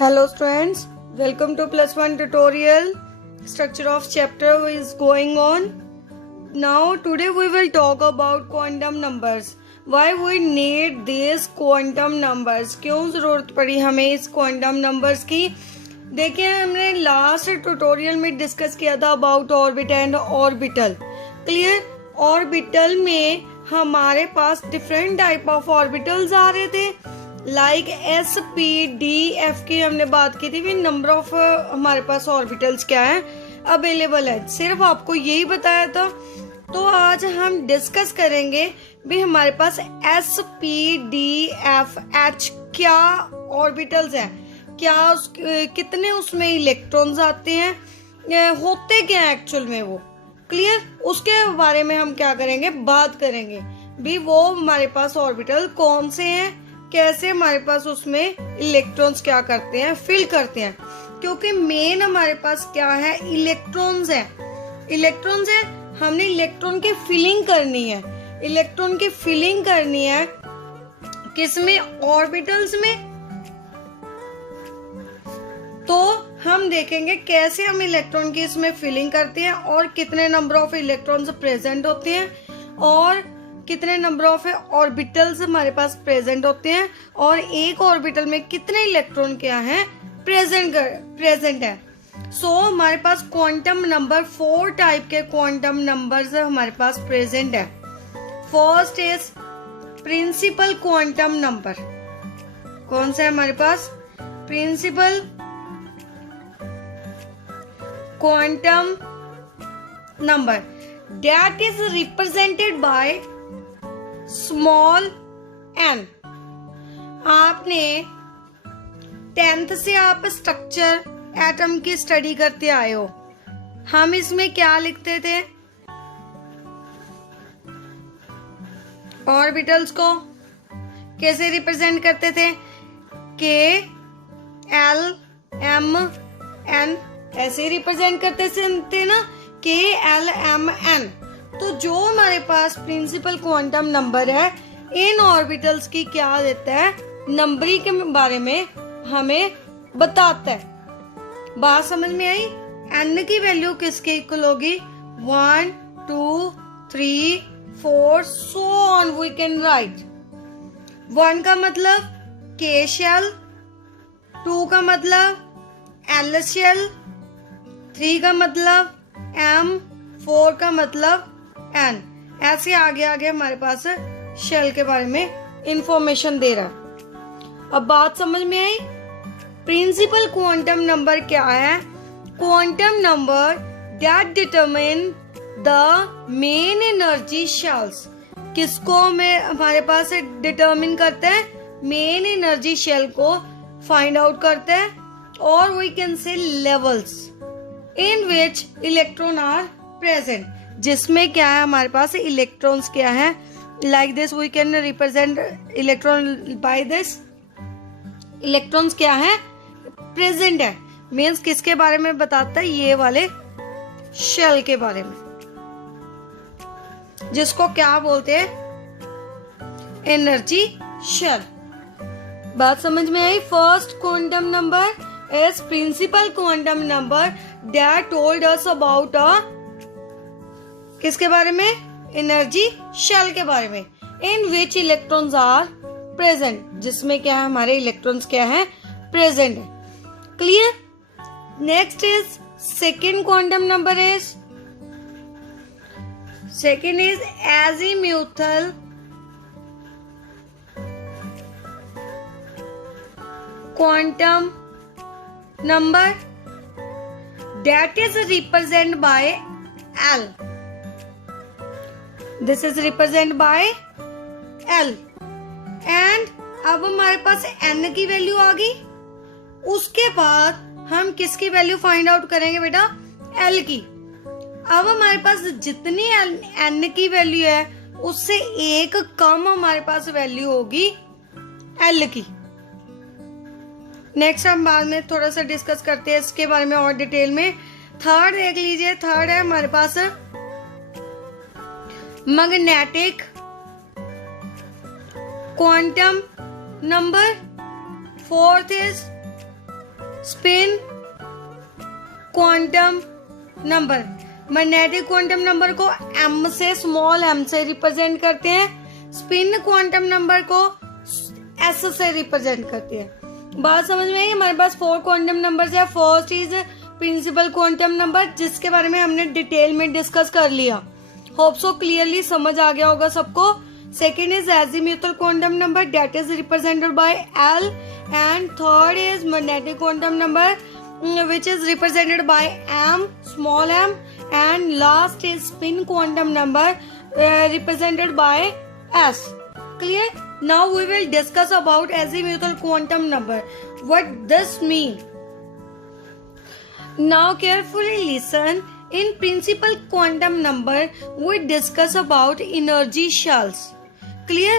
Hello students, welcome to plus one tutorial. Structure of chapter is going on. Now today we will talk about quantum numbers. Why we need these quantum numbers? क्यों ज़रूरत पड़ी हमें इस quantum numbers की? देखिए हमने last tutorial में discuss किया था about orbit and orbital. Clear? Orbital में हमारे पास डिफरेंट टाइप ऑफ ऑर्बिटल्स आ रहे थे. Like S P D F की हमने बात की थी. नंबर ऑफ हमारे पास ऑर्बिटल्स क्या है अवेलेबल है, सिर्फ आपको यही बताया था. तो आज हम डिस्कस करेंगे भी हमारे पास S P D F H क्या ऑर्बिटल्स हैं, क्या कितने उसमें इलेक्ट्रॉन्स आते हैं, होते क्या है एक्चुअल में वो. क्लियर? उसके बारे में हम क्या करेंगे, बात करेंगे भी वो हमारे पास ऑर्बिटल कौन से हैं, कैसे हमारे पास उसमें इलेक्ट्रॉन्स क्या करते हैं, फिल करते हैं. क्योंकि मेन हमारे पास क्या है, इलेक्ट्रॉन्स है. इलेक्ट्रॉन्स है, हमने इलेक्ट्रॉन की फिलिंग करनी है. इलेक्ट्रॉन की फिलिंग करनी है किसमें, ऑर्बिटल्स में. तो हम देखेंगे कैसे हम इलेक्ट्रॉन की इसमें फिलिंग करते हैं और कितने नंबर ऑफ इलेक्ट्रॉन्स प्रेजेंट होते हैं और कितने नंबर ऑफ ऑर्बिटल्स हमारे पास प्रेजेंट होते हैं और एक ऑर्बिटल में कितने इलेक्ट्रॉन क्या है प्रेजेंट है. सो हमारे पास क्वांटम नंबर 4 टाइप के क्वांटम नंबर्स हमारे पास प्रेजेंट है. First is principal quantum number. कौन सा है हमारे पास, principal quantum number that is represented by small n. आपने 10th से आप स्ट्रक्चर एटम की स्टडी करते आए हो. हम इसमें क्या लिखते थे, ऑर्बिटल्स को कैसे रिप्रेजेंट करते थे, के एल एम एन ऐसे रिप्रेजेंट करते थे ना, के एल एम एन. तो जो हमारे पास प्रिंसिपल क्वांटम नंबर है इन ऑर्बिटल्स की क्या देता है, नंबरिंग के बारे में हमें बताता है. बात समझ में आई? एन की वैल्यू किसके इक्वल होगी, 1 2 3 4 so on we can write. 1 का मतलब के शेल, 2 का मतलब एल शेल, 3 का मतलब एम, 4 का मतलब एन. ऐसे आगे आगे हमारे पास शेल के बारे में इंफॉर्मेशन दे रहा है. अब बात समझ में आई? प्रिंसिपल क्वांटम नंबर क्या है, quantum number that determine the main energy shells. किसको में हमारे पास डिटरमिन करते हैं, मेन एनर्जी शेल को फाइंड आउट करते हैं. और we can say levels in which electron are present, जिसमें क्या है हमारे पास इलेक्ट्रॉन्स क्या है. Like this we can represent electron by this. Electrons क्या है, प्रेजेंट है, मीन्स किसके बारे में बताता है, ये वाले शेल के बारे में, जिसको क्या बोलते हैं, एनर्जी शेल. बात समझ में आई? First quantum number is principal quantum number that told us about किसके बारे में, एनर्जी शेल के बारे में, in which electrons are present, जिसमें क्या है हमारे इलेक्ट्रॉन्स क्या है प्रेजेंट है. Clear? Next is second quantum number is, second is azimuthal quantum number that is represented by L. This is represented by L. And अब हमारे पास N की वैल्यू आ गई. उसके बाद हम किसकी वैल्यू फाइंड आउट करेंगे बेटा, L की. अब हमारे पास जितनी N की वैल्यू है उससे एक कम हमारे पास वैल्यू होगी L की. नेक्स्ट हम बाद में थोड़ा सा डिस्कस करते हैं इसके बारे में और डिटेल में. थर्ड देख लीजिए, थर्ड है हमारे पास magnetic quantum number. Fourth is spin quantum number, magnetic quantum number को m से, स्मॉल m से रिप्रेजेंट करते हैं, स्पिन क्वांटम नंबर को s से रिप्रेजेंट करते हैं। बात समझ में आई? हमारे पास 4 क्वांटम नंबर्स है। First is principal quantum number, जिसके बारे में हमने डिटेल में डिस्कस कर लिया। होप सो क्लियरली समझ आ गया होगा सबको। Second is azimuthal quantum number, that is represented by L, and third is magnetic quantum number which is represented by m, small m, and last is spin quantum number represented by s. Clear? Now we will discuss about azimuthal quantum number. What this mean? Now carefully listen. In principal quantum number we discuss about energy shells. Clear?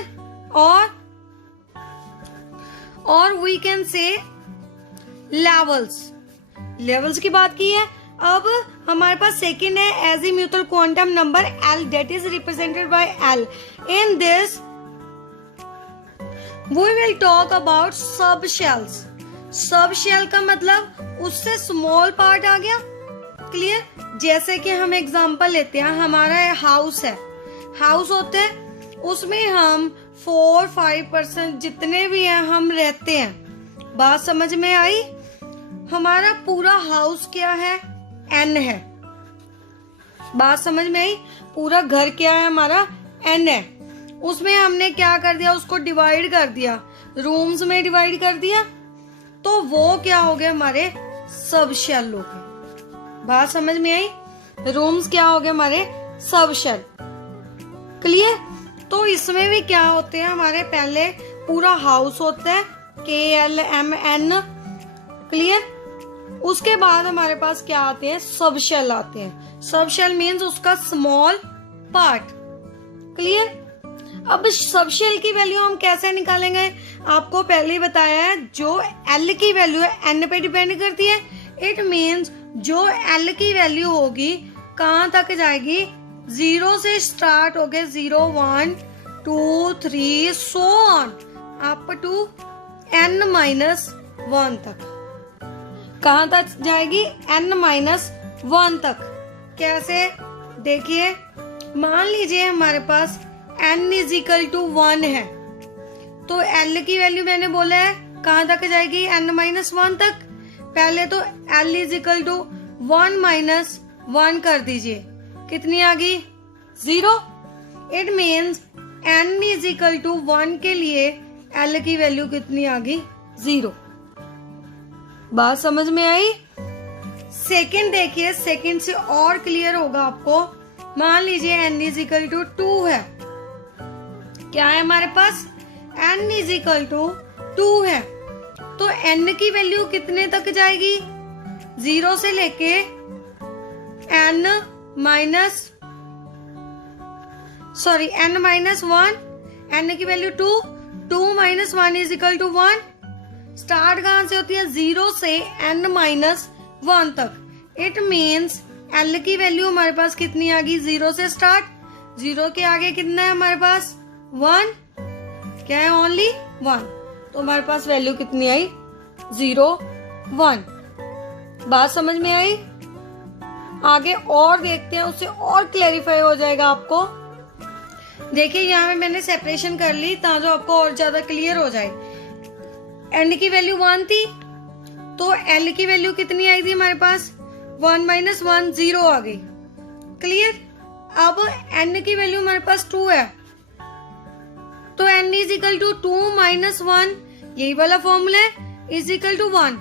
Or we can say levels. Levels की बात की है। अब हमारे पास second है azimuthal quantum number L, that is represented by L। In this we will talk about sub shells. Sub shell का मतलब उससे स्मॉल पार्ट आ गया। क्लियर? जैसे कि हम एग्जांपल लेते हैं, हमारा हाउस है, हाउस होते हैं, उसमें हम 4-5% जितने भी हैं हम रहते हैं। बात समझ में आई? हमारा पूरा हाउस क्या है? n है। बात समझ में आई? पूरा घर क्या है? हमारा n है। उसमें हमने क्या कर दिया? उसको डिवाइड कर दिया, रूम्स में डिवाइड कर दिया, तो वो क्या हो गए? हमारे सब शेल हो गए। बात समझ में आई? रूम्स क्या हो गए? हमारे सब शेल। क्लियर? तो इसमें भी क्या होते हैं? हमारे पहले पूरा हाउस होता है KLMN। क्लियर? उसके बाद हमारे पास क्या आते हैं? सब शेल आते हैं। सब शेल मीन्स उसका स्मॉल पार्ट। क्लियर? अब सब शेल की वैल्यू हम कैसे निकालेंगे? आपको पहले ही बताया है, जो L की वैल्यू है N पे डिपेंड करती है। इट मीन्स जो L की वैल्यू होगी कहाँ तक जाएगी? 0 से स्टार्ट हो गए, 0, 1, 2, 3 so on up to n-1 तक। कहाँ तक जाएगी? n-1 तक। कैसे? देखिए, मान लीजिए हमारे पास n = 1 है, तो L की वैल्यू मैंने बोला है कहाँ तक जाएगी? n-1 तक। पहले तो L = 1 - 1 कर दीजिए, कितनी आ गई? 0। इट मीन्स n = 1 के लिए L की वैल्यू कितनी आ गई? 0। बात समझ में आई? सेकंड देखिए, सेकंड से और क्लियर होगा आपको। मान लीजिए n = 2 है। क्या है हमारे पास? n = 2 है, तो n की वैल्यू कितने तक जाएगी? 0 से लेके n-1, n की वैल्यू 2, 2 - 1 = 1। स्टार्ट कहाँ से होती है? 0 से n-1 तक। इट मीन्स L की वैल्यू हमारे पास कितनी आ गई? 0 से स्टार्ट, 0 के आगे कितना है हमारे पास? 1। क्या है? ओनली 1। तो हमारे पास वैल्यू कितनी आई? 0, 1। बात समझ में आई? आगे और देखते हैं, उससे और क्लैरिफाई हो जाएगा आपको। देखिए, यहाँ में मैंने सेपरेशन कर ली ताकि आपको और ज्यादा क्लियर हो जाए। n की वैल्यू 1 थी, तो L की वैल्यू कितनी आई थी हमारे पास? 1 - 1 0 आ गई। क्लियर? अब n की वैल्यू हमारे पास 2 है, तो n = 2 - 1, यही वाला फॉर्मूला है, = 1।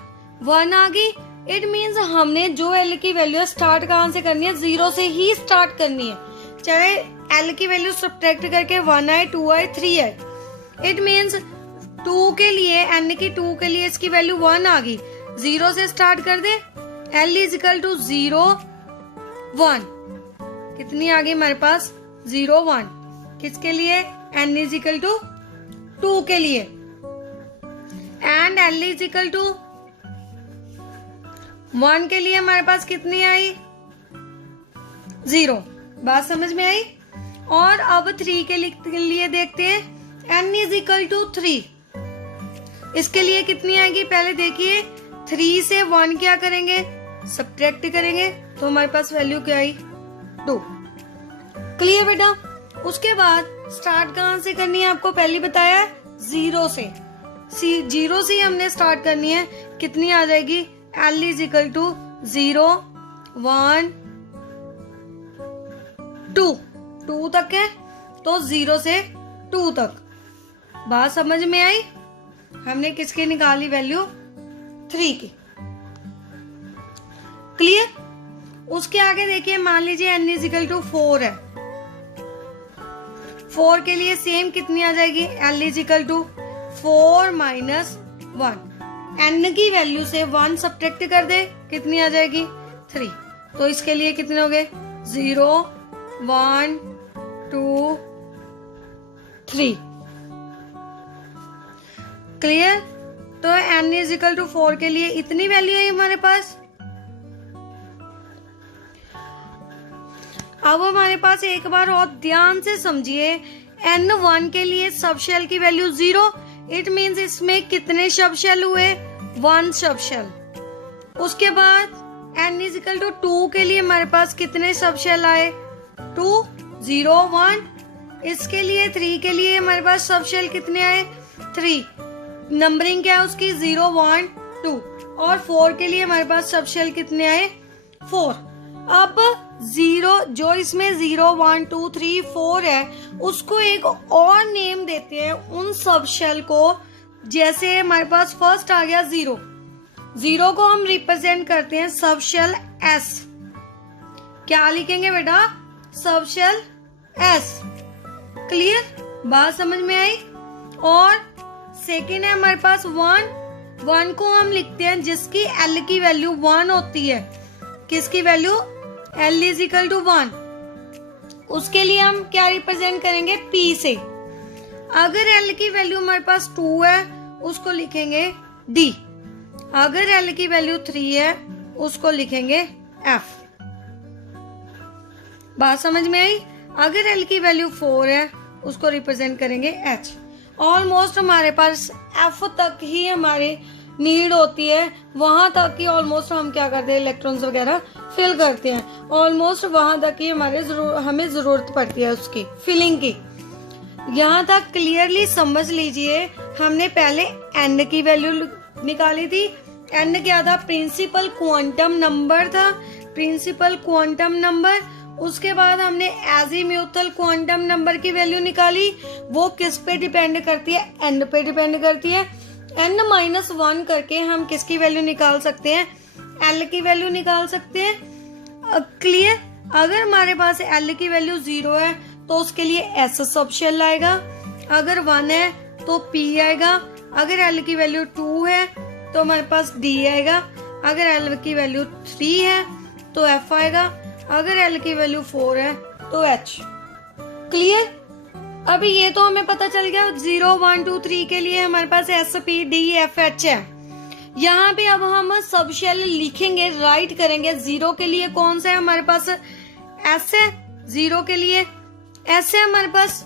1 आ गई। इट मीन्स हमने जो L की वैल्यू स्टार्ट कहाँ से करनी है? 0 से ही स्टार्ट करनी है, चाहे L की वैल्यू सब्ट्रैक्ट करके 1 आए, 2 आए, 3 आए। इट मीन्स 2 के लिए, n की 2 के लिए इसकी वैल्यू 1 आ गई, 0 से स्टार्ट कर दे। L = 0, 1, कितनी आ गई हमारे पास? 0, 1। किसके लिए? n = 2 के लिए। एंड L = 1 के लिए हमारे पास कितनी आई? 0। बात समझ में आई? और अब 3 के लिए देखते हैं, n = 3। इसके लिए कितनी आएगी? पहले देखिए, 3 से 1 क्या करेंगे, सब्ट्रैक्ट करेंगे, तो हमारे पास वैल्यू क्या आई, 2। क्लियर बेटा। उसके बाद स्टार्ट कहाँ से करनी है, आपको पहले बताया 0 से। 0 से हमने स्टार्ट करनी है, कितनी आ जाएगी, L इज इक्वल टू 0 1 2 तक है, तो 0 से 2 तक। बात समझ में आई। हमने किसकी निकाली वैल्यू, 3 की। क्लियर। उसके आगे देखिए, मान लीजिए n इज इक्वल टू 4 है। 4 के लिए सेम कितनी आ जाएगी, L is equal to 4 minus 1। n की वैल्यू से 1 सब्ट्रैक्ट कर दे, कितनी आ जाएगी, 3। तो इसके लिए कितने हो गए, 0 1 2 3। क्लियर। तो n इज इक्वल टू 4 के लिए इतनी वैल्यू है हमारे पास। अब हमारे पास एक बार और ध्यान से समझिए, n1 के लिए सब शेल की वैल्यू 0, इट मींस इसमें कितने सब शेल हुए, 1 सब शेल। उसके बाद n इज इक्वल टू 2 के लिए हमारे पास कितने सब शेल आए, 2 0 1। इसके लिए 3 के लिए हमारे पास सब शेल कितने आए, 3। नंबरिंग क्या है उसकी, 0 1 2। और 4 के लिए हमारे पास सब शेल कितने आए, 4। अब 0 जो इसमें 0 1 2 3 4 है, उसको एक और नेम देते हैं उन सब शेल को। जैसे हमारे पास फर्स्ट आ गया 0 को हम रिप्रेजेंट करते हैं सब शेल S। क्या लिखेंगे बेटा, सब शेल S। क्लियर, बात समझ में आई। और सेकेंड है हमारे पास 1 को हम लिखते हैं जिसकी L की वैल्यू 1 होती है। किसकी value, L is equal to 1। उसके लिए हम क्या रिप्रेजेंट करेंगे, P से। अगर L की वैल्यू हमारे पास 2 है, उसको लिखेंगे D। अगर L की वैल्यू 3 है, उसको लिखेंगे F। बात समझ में आई। अगर L की वैल्यू 4 है, उसको रिप्रेजेंट करेंगे H। ऑलमोस्ट हमारे पास F तक ही हमारी नीड होती है, वहां तक ही ऑलमोस्ट हम क्या करते हैं, इलेक्ट्रॉन्स वगैरह फिल करते हैं। ऑलमोस्ट वहां तक ही हमें जरूरत पड़ती है उसकी फिलिंग की। यहाँ तक क्लियरली समझ लीजिए। हमने पहले n की वैल्यू निकाली थी। n क्या था, प्रिंसिपल क्वांटम नंबर था, प्रिंसिपल क्वांटम नंबर। उसके बाद हमने एजीम्यूथल क्वांटम नंबर की वैल्यू निकाली। वो किस पे डिपेंड करती है, n पे डिपेंड करती है। n-1 करके हम किसकी वैल्यू निकाल सकते हैं, L की वैल्यू निकाल सकते हैं। क्लियर। अगर हमारे पास L की वैल्यू 0 है, तो उसके लिए S सब शेल आएगा। अगर 1 है तो P आएगा। अगर L की वैल्यू 2 है तो हमारे पास D आएगा। अगर L की वैल्यू 3 है तो F आएगा। अगर L की वैल्यू 4 है तो H। क्लियर। अभी ये तो हमें पता चल गया 0 1 2 3 के लिए हमारे पास S P D F H है। यहाँ पे अब हम सब शेल लिखेंगे, राइट करेंगे। 0 के लिए कौन सा है हमारे पास, S है। 0 के लिए S है हमारे पास।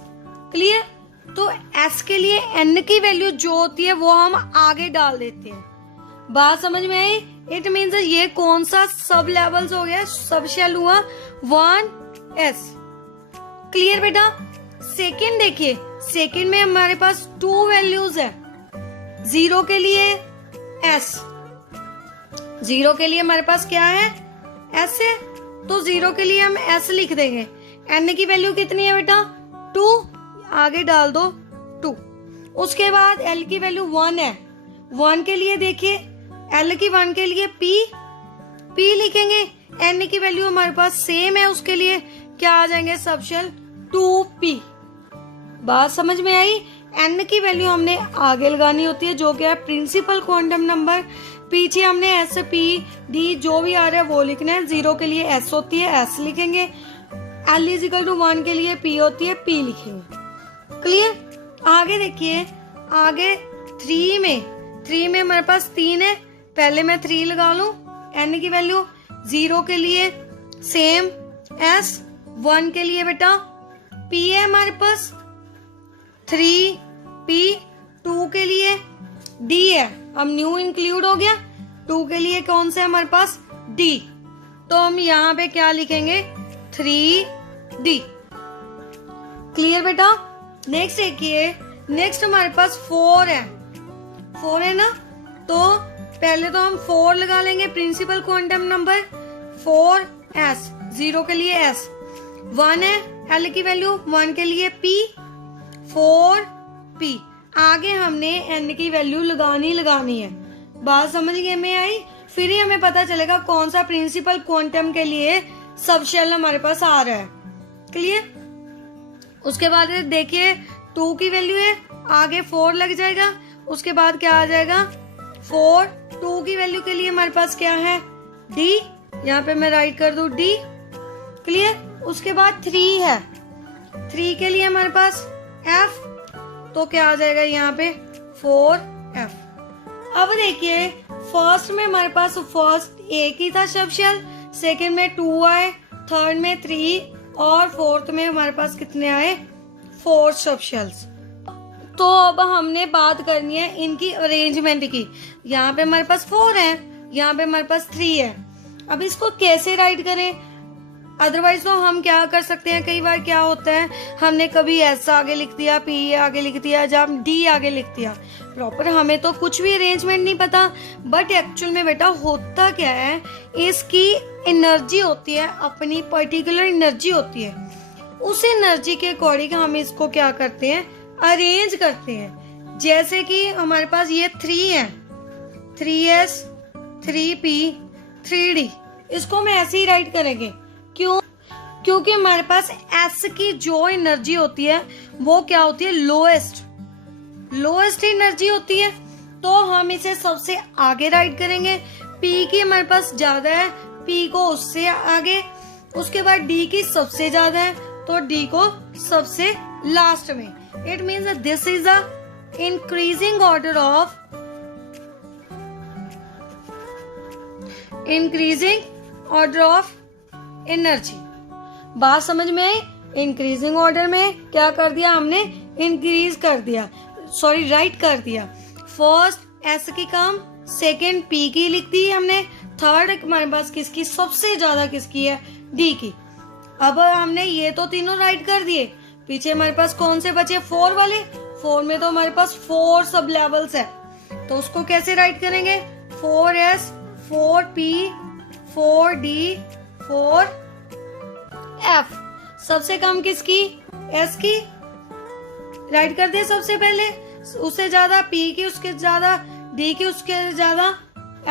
क्लियर। तो S के लिए N की वैल्यू जो होती है वो हम आगे डाल देते हैं। बात समझ में आई। इट मीन्स ये कौन सा सब लेवल्स हो गया, सब शेल हुआ 1S। क्लियर बेटा। सेकेंड देखिए, सेकेंड में हमारे पास 2 वैल्यूज है। 0 के लिए S, 0 के लिए हमारे पास क्या है, S है। तो 0 के लिए हम S लिख देंगे। N की वैल्यू कितनी है बेटा, 2, आगे डाल दो 2। उसके बाद L की वैल्यू 1 है। 1 के लिए देखिए, L की 1 के लिए P लिखेंगे। N की वैल्यू हमारे पास सेम है, उसके लिए क्या आ जाएंगे सब शेल 2P। बात समझ में आई। N की वैल्यू हमने आगे लगानी होती है, जो क्या है प्रिंसिपल क्वांटम नंबर। पीछे हमने S P D जो भी आ रहा है वो लिखना है। 0 के लिए S होती है, S लिखेंगे। L इज इक्वल टू 1 के लिए P होती है, P लिखेंगे। क्लियर। आगे देखिए, आगे 3 में हमारे पास 3 है। पहले मैं 3 लगा लूं। N की वैल्यू 0 के लिए सेम S, 1 के लिए बेटा P है हमारे पास 3P, 2 के लिए D है। अब न्यू इंक्लूड हो गया। 2 के लिए कौन सा है हमारे पास, D। तो हम यहाँ पे क्या लिखेंगे, 3D। क्लियर बेटा। नेक्स्ट देखिए, नेक्स्ट हमारे पास 4 है, 4 है ना, तो पहले तो हम 4 लगा लेंगे प्रिंसिपल क्वांटम नंबर, 4s, 0 के लिए s, 1 है l की वैल्यू, 1 के लिए p, 4p। आगे हमने n की वैल्यू लगानी है। बात समझ गए में आई? फिर ही हमें पता चलेगा कौन सा प्रिंसिपल क्वांटम के लिए सब शेल हमारे पास आ रहा है। क्लियर। उसके बाद देखिए 2 की वैल्यू है, आगे 4 लग जाएगा, उसके बाद क्या आ जाएगा 4, 2 की वैल्यू के लिए हमारे पास क्या है, D, यहाँ पे मैं राइट कर दूं D। क्लियर। उसके बाद 3 है, 3 के लिए हमारे पास F, तो क्या आ जाएगा यहाँ पे 4F। अब देखिए फर्स्ट में हमारे पास फर्स्ट एक ही था सब शेल, सेकेंड में 2 आए, थर्ड में 3 और फोर्थ में हमारे पास कितने आए, 4 सब शेल्स। तो अब हमने बात करनी है इनकी अरेंजमेंट की। यहाँ पे हमारे पास 4 है, यहाँ पे हमारे पास 3 है। अब इसको कैसे राइट करें, अदरवाइज तो हम क्या कर सकते हैं, कई बार क्या होता है हमने कभी S आगे लिख दिया, P आगे लिख दिया, जब D आगे लिख दिया, प्रॉपर हमें तो कुछ भी अरेंजमेंट नहीं पता। बट एक्चुअल में बेटा होता क्या है, इसकी एनर्जी होती है, अपनी पर्टिकुलर एनर्जी होती है, उस एनर्जी के अकॉर्डिंग हम इसको क्या करते हैं, अरेंज करते हैं। जैसे कि हमारे पास ये 3 है, 3s, 3p, 3d, इसको हम ऐसे ही राइट करेंगे। क्यों? क्योंकि हमारे पास S की जो एनर्जी होती है वो क्या होती है, लोएस्ट एनर्जी होती है, तो हम इसे सबसे आगे राइट करेंगे। P की हमारे पास ज्यादा है, P को उससे आगे, उसके बाद D की सबसे ज्यादा है, तो D को सबसे लास्ट में। It means this is the increasing order of energy. बात समझ में आई? इंक्रीजिंग ऑर्डर में क्या कर दिया हमने, इंक्रीज कर दिया, सॉरी राइट कर दिया। फर्स्ट S की कम, सेकेंड P की लिख दी हमने, थर्ड हमारे पास किसकी सबसे ज्यादा किसकी है, D की। अब हमने ये तो तीनों राइट कर दिए, पीछे हमारे पास कौन से बचे, 4 वाले। 4 में तो हमारे पास 4 सब लेवल्स है, तो उसको कैसे राइट करेंगे, 4s, 4p, 4d, 4f। सबसे कम किसकी, S की, राइट कर दिया सबसे पहले, उससे ज्यादा P की, उसके ज्यादा D की, उसके ज्यादा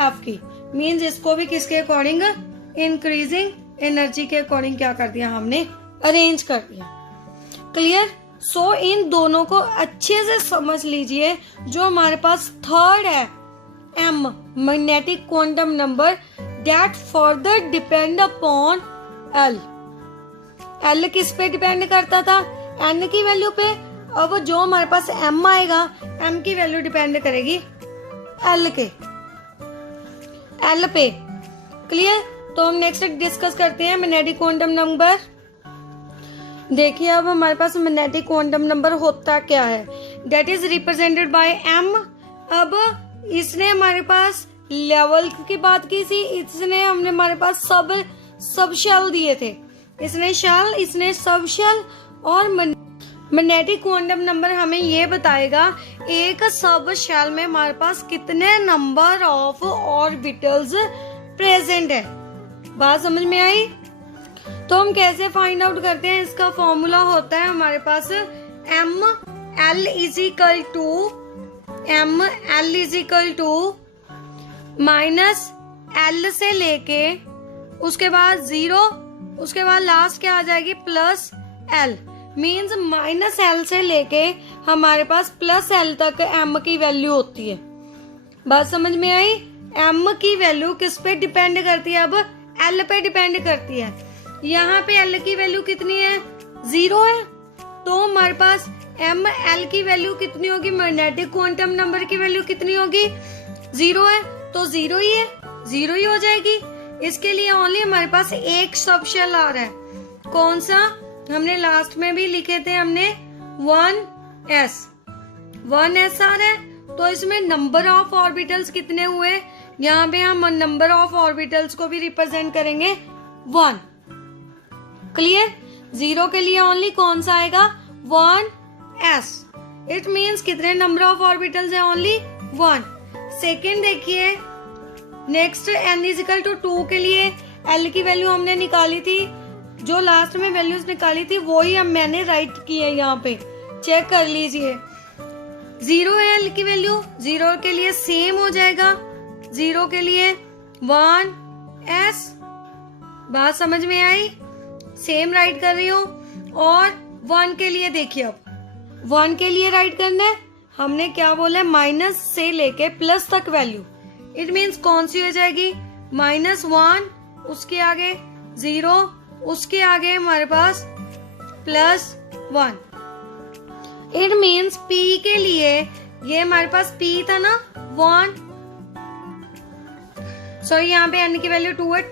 F की। मीन्स इसको भी किसके अकॉर्डिंग, इंक्रीजिंग एनर्जी के अकॉर्डिंग क्या कर दिया हमने, अरेंज कर दिया। क्लियर। सो इन दोनों को अच्छे से समझ लीजिए। जो हमारे पास थर्ड है M, magnetic quantum number, that further depend upon L। L किस पे डिपेंड करता था, N की वैल्यू पे। अब जो हमारे पास M आएगा, M की वैल्यू डिपेंड करेगी L पे। क्लियर। तो हम नेक्स्ट डिस्कस करते हैं मैग्नेटिक क्वांटम नंबर। देखिए अब हमारे पास मैग्नेटिक क्वांटम नंबर होता क्या है, that is represented bye M। अब इसने हमारे पास लेवल की बात की थी, इसने हमने हमारे पास सब शेल दिए थे, इसने शेल, इसने सब शेल। और मैग्नेटिक क्वांटम नंबर हमें ये बताएगा एक सब शेल में हमारे पास कितने नंबर ऑफ ऑर्बिटल्स प्रेजेंट है। बात समझ में आई? तो हम कैसे फाइंड आउट करते हैं, इसका फॉर्मूला होता है हमारे पास ML इज माइनस L से लेके उसके बाद 0, उसके बाद लास्ट क्या आ जाएगी, plus L। Means minus L से लेके हमारे पास प्लस L तक M की वैल्यू होती है। बात समझ में आई? M की वैल्यू किस पे डिपेंड करती है, अब L पे डिपेंड करती है। यहाँ पे L की वैल्यू कितनी है, 0 है, तो हमारे पास ML की वैल्यू कितनी होगी, मैग्नेटिक क्वांटम नंबर की वैल्यू कितनी होगी, 0 है, तो 0 ही है, 0 ही हो जाएगी। इसके लिए ओनली हमारे पास एक सब शेल आ रहा है, कौन सा, हमने लास्ट में भी लिखे थे हमने 1s आ रहा है। तो इसमें नंबर ऑफ ऑर्बिटल्स कितने हुए, यहाँ पे हम नंबर ऑफ ऑर्बिटल्स को भी रिप्रेजेंट करेंगे 1। क्लियर? 0 के लिए ओनली कौन सा आएगा? 1s। इट मीन्स कितने नंबर ऑफ ऑर्बिटल्स है? ओनली 1। सेकेंड देखिए, नेक्स्ट n इजिकल टू 2 के लिए l की वैल्यू हमने निकाली थी, जो लास्ट में वैल्यूज निकाली थी वही अब मैंने राइट की है, यहाँ पे चेक कर लीजिए। 0 है l की वैल्यू, 0 के लिए सेम हो जाएगा, 0 के लिए 1s। बात समझ में आई? सेम राइट कर रही हूँ। और 1 के लिए देखिए, अब 1 के लिए राइट करना है, हमने क्या बोला है? माइनस से लेके प्लस तक वैल्यू। इट मीन्स कौन सी हो जाएगी? -1, उसके आगे 0, उसके आगे हमारे पास +1। इट मीन्स p के लिए ये हमारे पास p था ना 1, सॉरी यहाँ पे n की वैल्यू 2 है,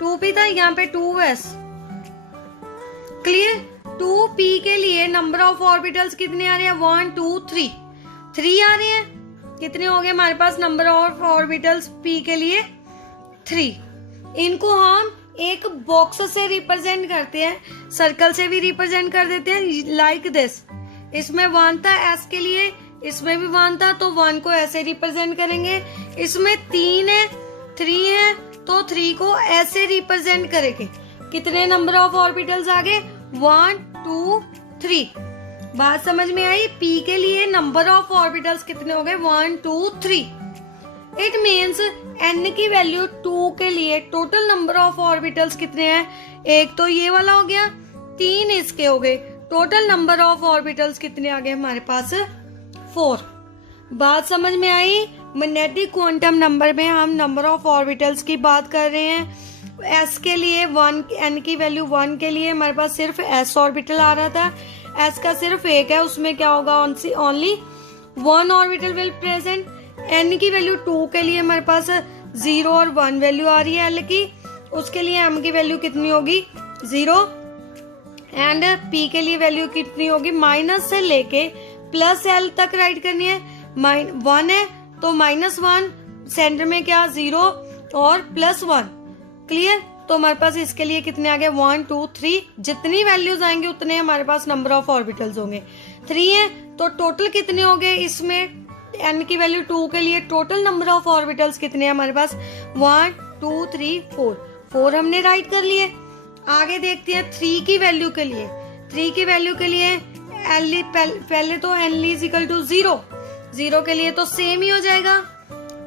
2p था, यहाँ पे 2s। क्लियर? 2p के लिए नंबर ऑफ ऑर्बिटल्स कितने आ रहे हैं? 1 2 3 आ रहे हैं। कितने हो गए हमारे पास नंबर ऑफ ऑर्बिटल्स p के लिए? 3। इनको हम एक बॉक्स से रिप्रेजेंट करते हैं, सर्कल से भी रिप्रेजेंट कर देते हैं, लाइक दिस। इसमें 1 था s के लिए, इसमें भी 1 था, तो 1 को ऐसे रिप्रेजेंट करेंगे। इसमें 3 है, 3 है, तो 3 को ऐसे रिप्रेजेंट करेंगे। कितने नंबर ऑफ ऑर्बिटल्स आ गए? 1 2 3। बात समझ में आई? p के लिए नंबर ऑफ ऑर्बिटल्स कितने हो गए? 1 2 3। इट मीन्स n की वैल्यू 2 के लिए टोटल नंबर ऑफ ऑर्बिटल्स कितने हैं? एक तो ये वाला हो गया, 3 इसके हो गए। टोटल नंबर ऑफ ऑर्बिटल्स कितने आ गए हमारे पास? 4। बात समझ में आई? मैग्नेटिक क्वांटम नंबर में हम नंबर ऑफ ऑर्बिटल्स की बात कर रहे हैं। s के लिए 1, n की वैल्यू 1 के लिए हमारे पास सिर्फ s ऑर्बिटल आ रहा था, s का सिर्फ एक है, उसमें क्या होगा? Only 1 orbital will present. n की वैल्यू 2 के लिए हमारे पास 0 और 1 वैल्यू आ रही है l की, उसके लिए m की वैल्यू कितनी होगी? 0। एंड p के लिए वैल्यू कितनी होगी? माइनस से लेके प्लस l तक राइट करनी है। 1 है तो -1, सेंटर में क्या? 0 और +1। क्लियर? तो हमारे पास इसके लिए कितने आ गए? 1 2 3। जितनी वैल्यूज आएंगे उतने हमारे पास नंबर ऑफ ऑर्बिटल्स होंगे। 3 है तो टोटल कितने हो गए? इसमें n की वैल्यू 2 के लिए टोटल नंबर ऑफ ऑर्बिटल्स कितने हैं हमारे पास? 1 2 3 4 हमने राइट कर लिए। आगे देखते हैं 3 की वैल्यू के लिए। 3 की वैल्यू के लिए पहले तो n इजिकल टू 0 के लिए तो सेम ही हो जाएगा,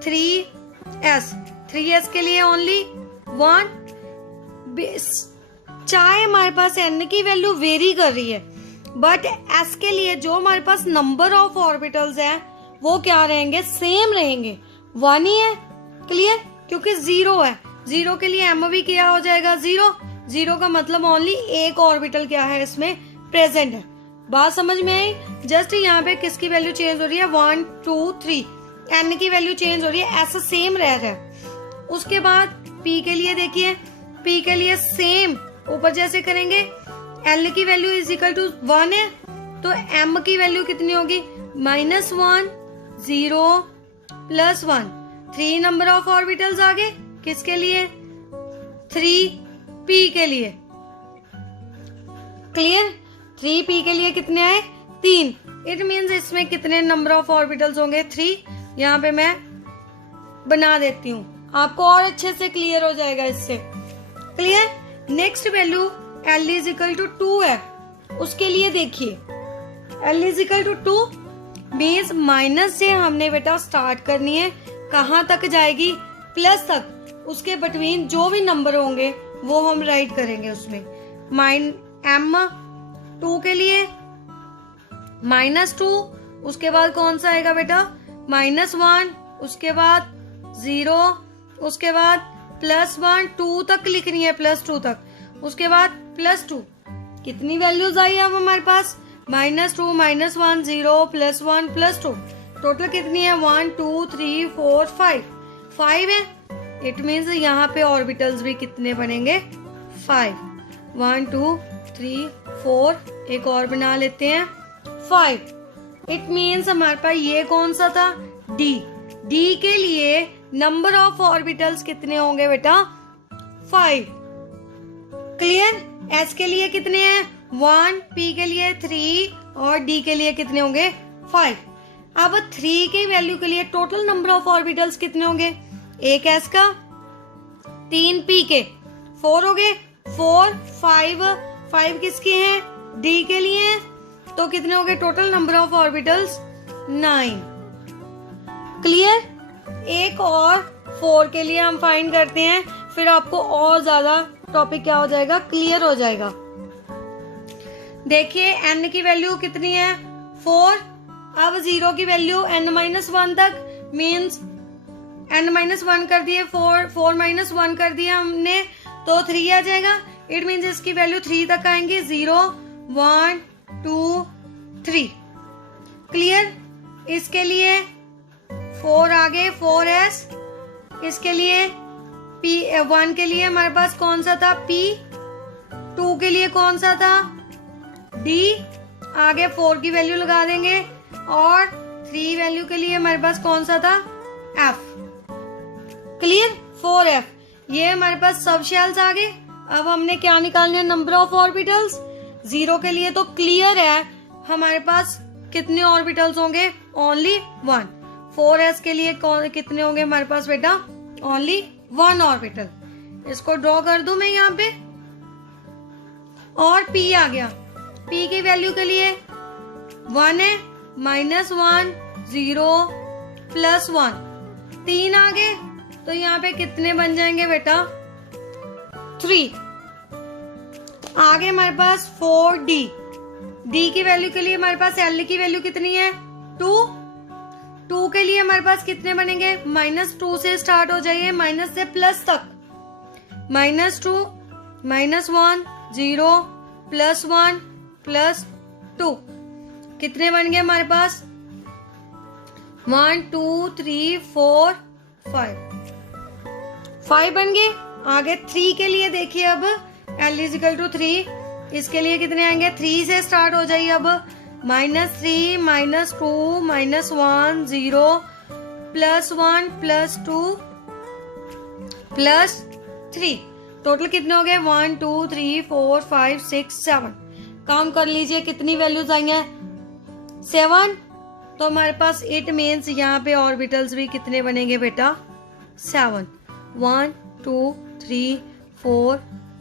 3s के लिए ओनली 1। चाहे हमारे पास n की वैल्यू वेरी कर रही है, बट s के लिए जो हमारे पास नंबर ऑफ ऑर्बिटल्स है वो क्या रहेंगे? सेम रहेंगे, 1 ही है। क्लियर? क्योंकि 0 है, 0 के लिए m भी क्या हो जाएगा? 0 का मतलब ओनली एक ऑर्बिटल क्या है इसमें? प्रेजेंट है। बात समझ में आई? जस्ट यहाँ पे किसकी वैल्यू चेंज हो रही है? 1 2 3, n की वैल्यू चेंज हो रही है, s सेम रह रहा है। उसके बाद p के लिए देखिए, p के लिए सेम ऊपर जैसे करेंगे, l की वैल्यू इज इक्वल टू 1 है, तो m की वैल्यू कितनी होगी? -1 0 +1। 3 नंबर ऑफ ऑर्बिटल्स आ गए, किसके लिए? 3p के लिए। क्लियर? 3p के लिए कितने आए? 3। इट मीन्स इसमें कितने नंबर ऑफ ऑर्बिटल्स होंगे? 3। यहाँ पे मैं बना देती हूँ, आपको और अच्छे से क्लियर हो जाएगा इससे। Clear? Next value l is equal to 2 है, उसके लिए देखिए l is equal to 2 means minus से हमने बेटा स्टार्ट करनी है, कहाँ तक जाएगी? प्लस तक। उसके बिटवीन जो भी नंबर होंगे वो हम राइट करेंगे उसमें। m2 के लिए -2, उसके बाद कौन सा आएगा बेटा? -1, उसके बाद 0, उसके बाद +1, 2 तक लिखनी है, +2 तक, उसके बाद +2। कितनी वैल्यूज आई अब हमारे पास? -2 -1 0 +1 +2। टोटल कितनी है? 1 2 3 4 5 है। इट मीन्स यहाँ पे ऑर्बिटल्स भी कितने बनेंगे? 5। 1 2 3 4, एक और बना लेते हैं 5। इट मीन्स हमारे पास ये कौन सा था? D के लिए नंबर ऑफ ऑर्बिटल्स कितने होंगे बेटा? 5। क्लियर? S के लिए कितने हैं? 1, P के लिए 3 और D के लिए कितने होंगे? 5। अब 3 की वैल्यू के लिए टोटल नंबर ऑफ ऑर्बिटल्स कितने होंगे? एक S का, 3 P के, 4 हो गए। 4, 5 किसके हैं? D के लिए हैं। तो कितने हो गए total number of orbitals? 9। Clear? एक और 4 के लिए हम फाइंड करते हैं, फिर आपको और ज्यादा टॉपिक क्या हो जाएगा? क्लियर हो जाएगा। देखिए n की वैल्यू कितनी है? 4। अब 0 की वैल्यू n-1 तक, मीन्स n-1 कर दिए, 4 -1 कर दिया हमने, तो 3 आ जाएगा। इट मीन्स इसकी वैल्यू 3 तक आएंगी। 0, 1, 2, 3। क्लियर? इसके लिए 4 आगे, 4s। इसके लिए P1 के लिए हमारे पास कौन सा था? P। 2 के लिए कौन सा था? D। आगे 4 की वैल्यू लगा देंगे और 3 वैल्यू के लिए हमारे पास कौन सा था? F। क्लियर? 4F। ये हमारे पास सब शेल्स आ गए। अब हमने क्या निकालने हैं? Number of orbitals. 0 के लिए तो क्लियर है, हमारे पास कितने ऑर्बिटल्स होंगे? ओनली 1। 4s के लिए कितने होंगे हमारे पास बेटा? Only 1 orbital. इसको ड्रॉ कर दूं मैं यहाँ पे। और P आ गया। P की वैल्यू के लिए 1 है, -1, 0, +1, 3 आ गए। तो यहाँ पे कितने बन जाएंगे बेटा? 3। आगे हमारे पास 4D। D की वैल्यू के लिए हमारे पास L की वैल्यू कितनी है? 2। 2 के लिए हमारे पास कितने बनेंगे? -2 से स्टार्ट हो जाइए, माइनस से प्लस तक। -2, -1, 0, +1, +2। कितने बन गए हमारे पास? 1, 2, 3, 4, 5 बन गए। आगे 3 के लिए देखिए, अब L = 3। इसके लिए कितने आएंगे? 3 से स्टार्ट हो जाइए अब। -3, -2, -1, 0, +1, +2, +3। टोटल कितने हो गए? 1, 2, 3, 4, 5, 6, 7। काउंट कर लीजिए कितनी वैल्यूज आई हैं? 7। तो हमारे पास इट मीन्स यहाँ पे ऑर्बिटल्स भी कितने बनेंगे बेटा? 7। 1, 2, 3, 4,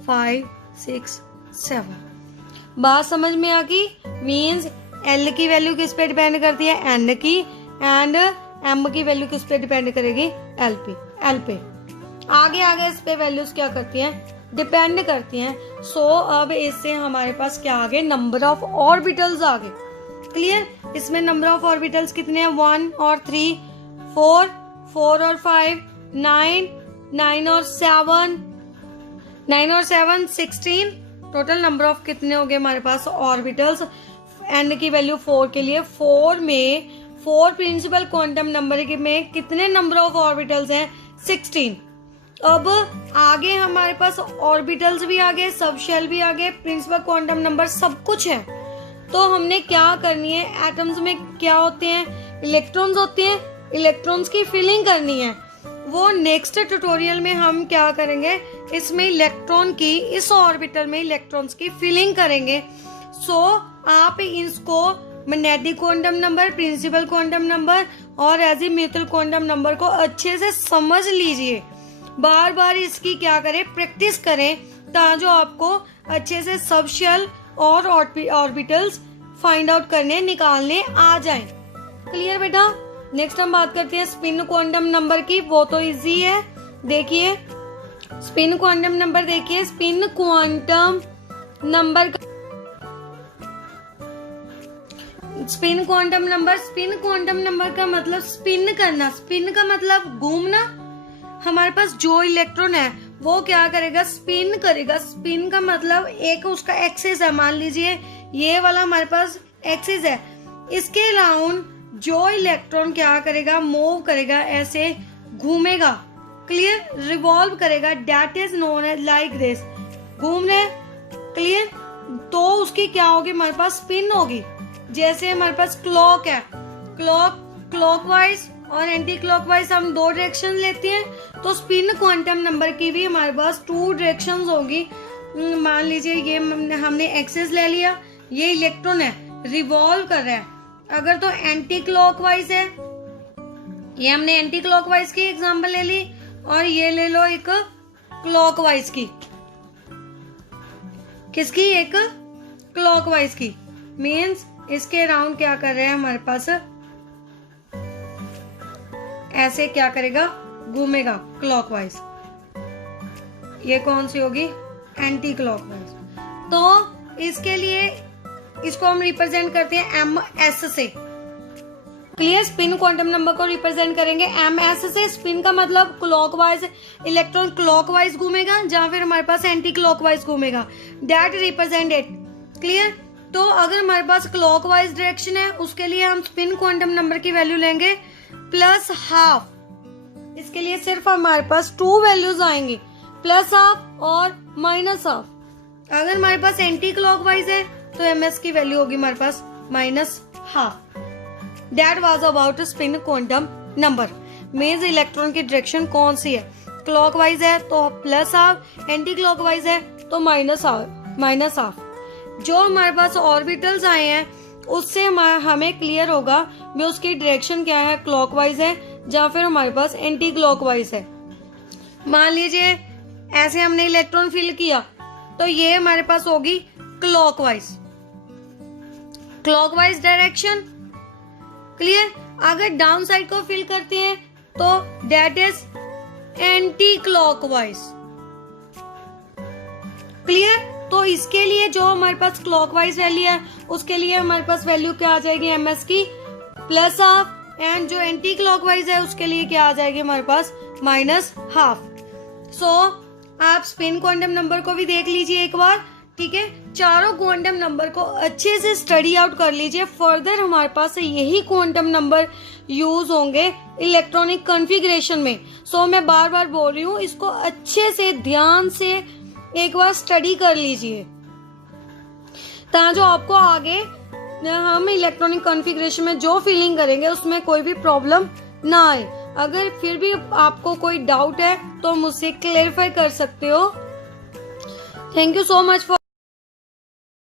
5, 6, 7। बात समझ में आ गई? मीन्स L की वैल्यू किस पे डिपेंड करती है? N की। एंड M की वैल्यू किस पे डिपेंड करेगी? L पे। आगे इस पे वैल्यूज क्या करती हैं? डिपेंड करती हैं। सो अब इससे हमारे पास क्या आ गए? नंबर ऑफ ऑर्बिटल्स आ गए। क्लियर? इसमें नंबर ऑफ ऑर्बिटल्स कितने हैं? 1 और 3, 4 और 5, 9 और 7, 9 और 7, 16। टोटल नंबर ऑफ कितने हो गए हमारे पास? ऑर्बिटल्स। N की वैल्यू 4 के लिए 4 प्रिंसिपल क्वांटम नंबर में कितने नंबर ऑफ ऑर्बिटल्स हैं? 16। अब आगे हमारे पास ऑर्बिटल्स भी आ गए, सब शेल भी आ गए, प्रिंसिपल क्वांटम नंबर सब कुछ है। तो हमने क्या करनी है? एटम्स में क्या होते हैं? इलेक्ट्रॉन्स होते हैं। इलेक्ट्रॉन्स की फिलिंग करनी है। वो नेक्स्ट ट्यूटोरियल में हम क्या करेंगे? इसमें इलेक्ट्रॉन की, इस ऑर्बिटल में इलेक्ट्रॉन्स की फिलिंग करेंगे। सो आप इसको magnetic quantum number, principal quantum number और एजीम्यूथल क्वांटम नंबर को अच्छे से समझ लीजिए। बार बार इसकी क्या करें? प्रैक्टिस करें, ताकि आपको अच्छे से सब शेल और ऑर्बिटल्स फाइंड आउट करने, निकालने आ जाएं। क्लियर बेटा? नेक्स्ट हम बात करते हैं स्पिन क्वांटम नंबर की। वो तो इजी है। देखिए स्पिन क्वांटम नंबर, देखिए स्पिन क्वांटम नंबर का मतलब स्पिन करना। स्पिन का मतलब घूमना। हमारे पास जो इलेक्ट्रॉन है वो क्या करेगा? स्पिन करेगा। स्पिन का मतलब एक उसका एक्सिस है। मान लीजिए ये वाला हमारे पास एक्सिस है, इसके अराउंड जो इलेक्ट्रॉन क्या करेगा? मूव करेगा, ऐसे घूमेगा। क्लियर? रिवॉल्व करेगा। That is known as like this. घूम रहे। क्लियर? तो उसकी क्या होगी? हमारे पास स्पिन होगी। जैसे हमारे पास क्लॉक है, क्लॉकवाइज और एंटी क्लॉकवाइज हम 2 डायरेक्शन लेते हैं, तो स्पिन क्वांटम नंबर की भी हमारे पास 2 डायरेक्शंस होगी। मान लीजिए ये हमने एक्सिस ले लिया, ये इलेक्ट्रॉन है, रिवॉल्व कर रहा है। अगर तो एंटी क्लॉकवाइज है, ये हमने एंटी क्लॉकवाइज की एग्जांपल ले ली, और ये ले लो एक क्लॉकवाइज की। किसकी? एक क्लॉकवाइज की। मीन्स इसके अराउंड क्या कर रहे हैं हमारे पास, ऐसे क्या करेगा, घूमेगा क्लॉकवाइज। ये कौन सी होगी? Anti clockwise. तो इसके लिए इसको हम रिप्रेजेंट करते हैं MS से। क्लियर? स्पिन क्वांटम नंबर को रिप्रेजेंट करेंगे MS से। स्पिन का मतलब क्लॉकवाइज, इलेक्ट्रॉन क्लॉकवाइज घूमेगा, जहां फिर हमारे पास एंटी क्लॉकवाइज घूमेगा। That represent it. क्लियर? तो अगर हमारे पास क्लॉकवाइज डायरेक्शन है, उसके लिए हम स्पिन क्वांटम नंबर की वैल्यू लेंगे +½ इसके लिए सिर्फ हमारे पास 2 वैल्यूज आएंगी, +½ और -½ अगर हमारे पास एंटी क्लॉकवाइज है तो MS की वैल्यू होगी हमारे पास -½ that was about spin quantum number. Means electron की डायरेक्शन कौन सी है, क्लॉकवाइज है तो +½ एंटी क्लॉकवाइज है तो -½ जो हमारे पास ऑर्बिटल्स आए हैं उससे हमें क्लियर होगा भी उसकी डायरेक्शन क्या है, क्लॉकवाइज है या फिर हमारे पास एंटी क्लॉकवाइज है। मान लीजिए ऐसे हमने इलेक्ट्रॉन फिल किया, तो ये हमारे पास होगी क्लॉकवाइज डायरेक्शन। क्लियर? अगर डाउन साइड को फिल करते हैं तो that is anti clockwise. Clear? तो इसके लिए जो हमारे पास क्लॉकवाइज वैल्यू है उसके लिए हमारे पास वैल्यू क्या आ जाएगी MS की +½ एंड जो एंटी क्लॉकवाइज है उसके लिए क्या आ जाएगी हमारे पास -½ सो आप स्पिन क्वांटम नंबर को भी देख लीजिए एक बार। ठीक है, चारों क्वांटम नंबर को अच्छे से स्टडी आउट कर लीजिए। फर्दर हमारे पास यही क्वांटम नंबर यूज होंगे इलेक्ट्रॉनिक कॉन्फ़िगरेशन में। सो मैं बार बार बोल रही हूँ, इसको अच्छे से ध्यान से एक बार स्टडी कर लीजिए, ताकि जो आपको आगे हम इलेक्ट्रॉनिक कॉन्फ़िगरेशन में जो फीलिंग करेंगे उसमें कोई भी प्रॉब्लम ना आए। अगर फिर भी आपको कोई डाउट है तो मुझसे क्लेरिफाई कर सकते हो। Thank you so much for